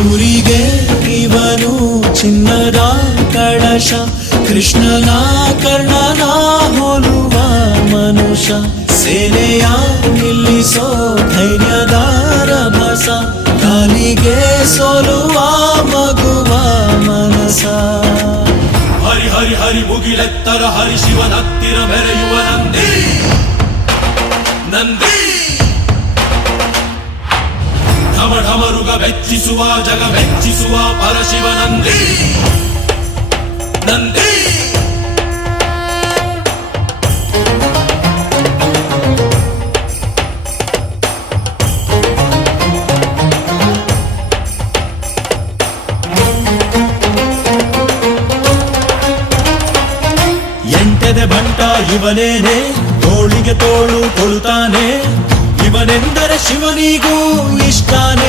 ಊರಿಗೆ ಇವನು ಚಿನ್ನದ ಕಳಶ, ಕೃಷ್ಣನ ಕರ್ಣನ ಹೋಲುವ ಮನುಷ್ಯ. ಸೇನೆಯ ನಿಲ್ಲಿಸೋ ಧೈರ್ಯದ ರಭಸ, ಕಾಲಿಗೆ ಸೋಲುವ ಮಗುವ ಮನಸ. ಹರಿ ಹರಿ ಹರಿ ಮುಗಿಲೆತ್ತರ ಹರಿ ಶಿವನತ್ತಿರ ಮೆರೆಯುವ ನಂದಿ ನಂದಿ. ಢಮ ಢಮರುಗ ಬೆಚ್ಚಿಸುವ ಜಗ ಬೆಚ್ಚಿಸುವ ಪರಶಿವ ನಂದಿ ನಂದಿ. ಎಂಟೆದೆ ಬಂಟ ಇವನೇನೆ, ತೋಳಿಗೆ ತೋಳು ಕೊಡುತ್ತಾನೆ. ಇವನೆಂದರೆ ಶಿವನಿಗೂ ಇಷ್ಟಾನೆ.